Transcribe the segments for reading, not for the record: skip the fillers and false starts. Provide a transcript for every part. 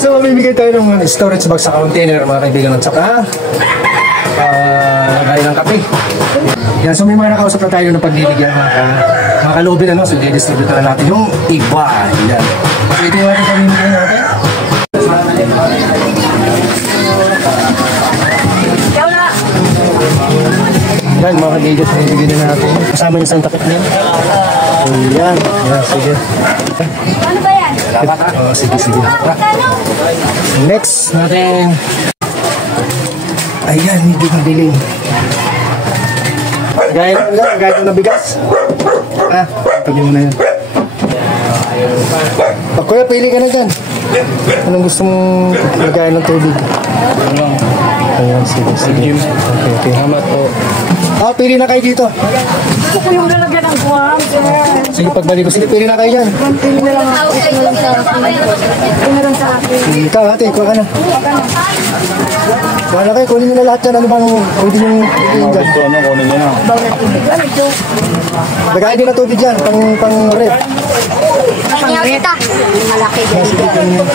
So, mamimigay tayo ng storage box sa container mga kaibigan at saka lagay ng kape. Yan, so may mga nakausap na tayo ng pagbibigyan mga kalobin, ano? So, i-distribute na natin yung iba. Yan. So, ito yung ating pamimigay natin. Yan, mga kaibigan, pamimigay na natin. Kasama yung Santa Cruz. Yan. Yan, sige. Ano ba yan? Oh, sige. Next natin. Ayan, medyo madilim. Gaya na bigas. Pagin mo na yan. Kuya, pili ka na dyan. Anong gusto mong lagayan ng tubig? Ayan, sige. Okay. Salamat po. Pili na kayo dito. Gusto ko yung lalagyan ng guwam, sir. Sige, pagbalik ko. Sige, pili na kayo dyan. Pili na lang ako. Ito na lang sa akin. Ito na lang sa akin. Ikaw, ate, kuha ka na. Kuha na kayo, kunin nyo na lahat yan. Ano bang pwede yung dyan? Kunin nyo na. Baw na tubig. Ano ito? Lagayan din na tubig dyan, pang red. Pang-red. Malaki din. Sige, ganyan.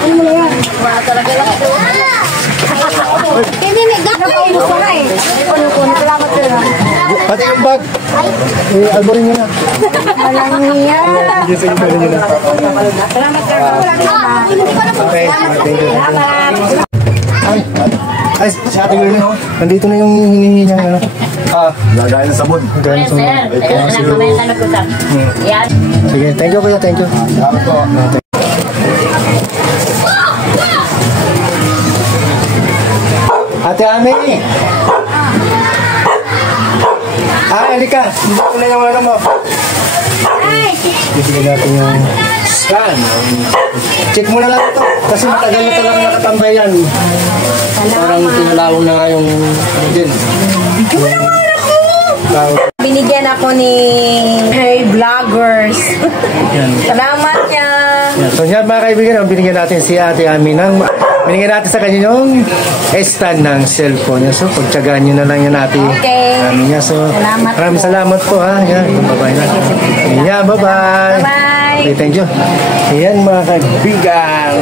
Ano mo na yan? Wala talaga lang ito. Hindi, may gano'n kayo gusto na eh. Salamat ko lang. Pati yung bag. Alborin nyo na. Walang niya. Sige, alborin nyo na. Salamat ka. Okay, thank you. Ay, si Ate Gwen, nandito na yung hinihingi niya, ano? Lagayan ng sabon. Gano'n sa mga. Sige, thank you kuya, thank you. Salamat po. Ate Ami! Halika! Hindi ko na yung ano mo. Bibigyan natin yung scan. Check mo na lang ito. Kasi matagal na talaga nakatambay yan. Parang tinalawang na nga yung dyan. Binigyan ako ni Hey Vloggers. Salamat niya. So yan mga kaibigan, binigyan natin si Ate Ami ng binigyan natin sa kanya yung stand ng cellphone niya. So pagtsagaan nyo na lang yan natin. Okay. Niya. So Salamat maraming salamat po ha. Yan, bye-bye na. Yan, bye-bye. Bye-bye. Okay, thank you. Ayan mga kaibigan.